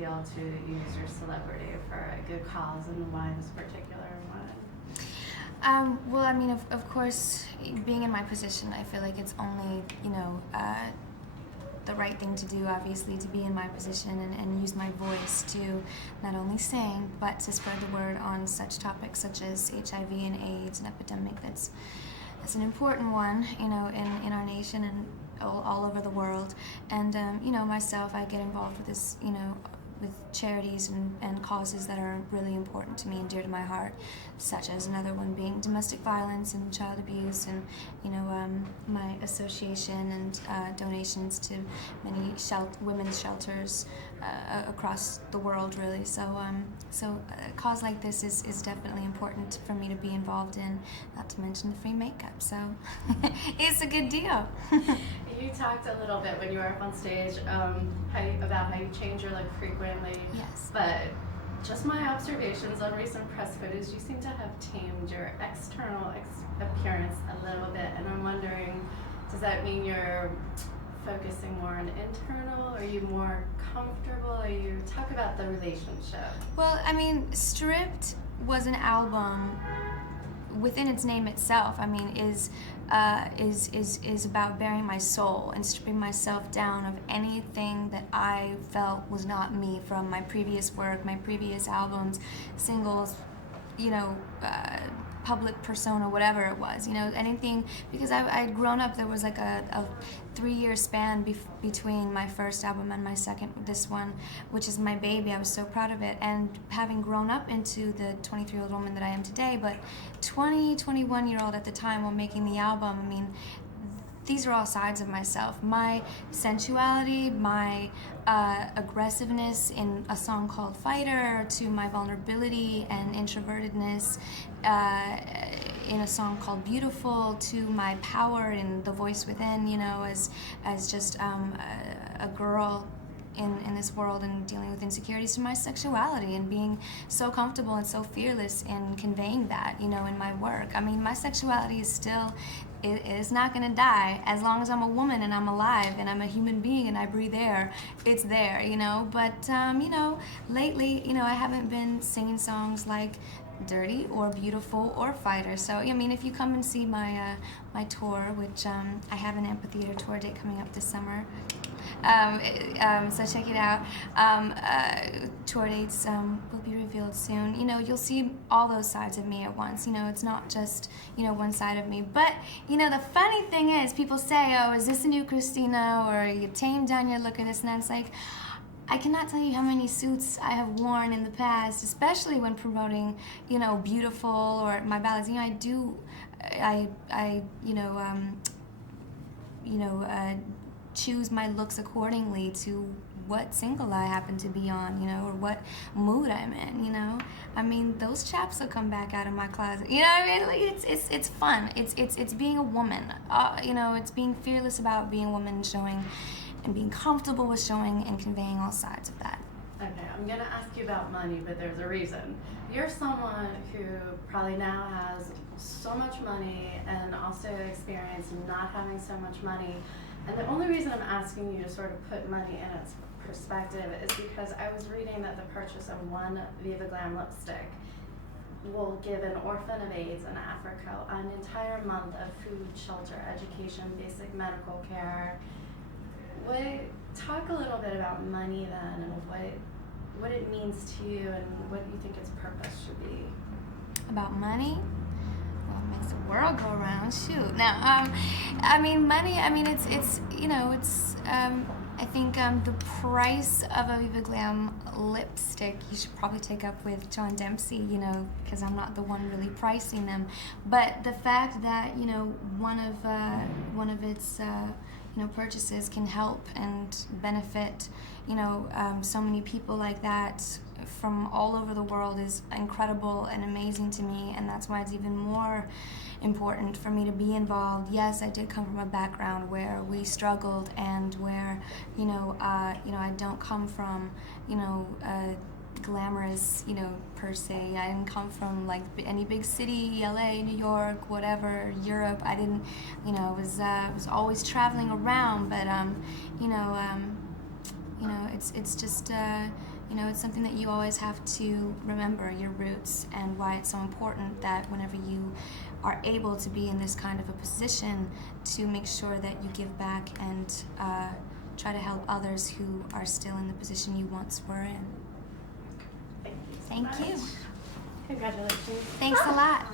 feel to use your celebrity for a good cause, and why this particular one? Well, I mean, of course, being in my position, I feel like it's only, the right thing to do, obviously, to be in my position and use my voice to not only sing, but to spread the word on such topics such as HIV and AIDS, an epidemic that's an important one, in our nation and all over the world. And, myself, I get involved with this, with charities and causes that are really important to me and dear to my heart, such as another one being domestic violence and child abuse, and my association and donations to many women's shelters across the world, really. So a cause like this is definitely important for me to be involved in, not to mention the free makeup, so it's a good deal. You talked a little bit when you were up on stage about how you change your look frequently. Yes. But just my observations on recent press footage, you seem to have tamed your external appearance a little bit, and I'm wondering, does that mean you're focusing more on internal? Are you more comfortable? Are you talk about the relationship? Well, I mean, Stripped was an album within its name itself. I mean, is about bearing my soul and stripping myself down of anything that I felt was not me from my previous work, my previous albums, singles, public persona, whatever it was, anything, because I'd grown up. There was like a 3-year span between my first album and my second, this one, which is my baby. I was so proud of it, and having grown up into the 23-year-old woman that I am today, but 21-year-old at the time while making the album, I mean, these are all sides of myself. My sensuality, my aggressiveness in a song called Fighter, to my vulnerability and introvertedness in a song called Beautiful, to my power in The Voice Within, as just a girl in this world and dealing with insecurities, to my sexuality and being so comfortable and so fearless in conveying that, in my work. I mean, my sexuality is still, it's not gonna die as long as I'm a woman and I'm alive and I'm a human being and I breathe air. It's there, but lately, I haven't been singing songs like Dirty or Beautiful or Fighter. So I mean, if you come and see my my tour, which I have an amphitheater tour date coming up this summer, so check it out. Tour dates will be revealed soon. You'll see all those sides of me at once. It's not just one side of me. But the funny thing is, people say, "Oh, is this a new Christina?" or "You tamed down your look," or this and that. It's like, I cannot tell you how many suits I have worn in the past, especially when promoting, Beautiful or my ballads. Choose my looks accordingly to what single I happen to be on, or what mood I'm in, I mean, those chaps will come back out of my closet. You know what I mean? Like, it's fun. It's being a woman. It's being fearless about being a woman, showing and being comfortable with showing and conveying all sides of that. Okay, I'm gonna ask you about money, but there's a reason. You're someone who probably now has so much money and also experienced not having so much money. And the only reason I'm asking you to sort of put money in its perspective is because I was reading that the purchase of one Viva Glam lipstick will give an orphan of AIDS in Africa an entire month of food, shelter, education, basic medical care. Talk a little bit about money then, and what it means to you, and what you think its purpose should be. About money? Well, it makes the world go around. Shoot. Now, I mean, money. I mean, it's I think the price of a Viva Glam lipstick you should probably take up with John Dempsey, because I'm not the one really pricing them. But the fact that one of its purchases can help and benefit so many people like that from all over the world is incredible and amazing to me, and that's why it's even more important for me to be involved. Yes, I did come from a background where we struggled, and where I don't come from glamorous, per se. I didn't come from like any big city, LA, New York, whatever, Europe. I didn't, was always traveling around, but it's just You know, it's something that you always have to remember, your roots, and why it's so important that whenever you are able to be in this kind of a position, to make sure that you give back and try to help others who are still in the position you once were in. Thank you. Thank you. Congratulations. Thanks a lot.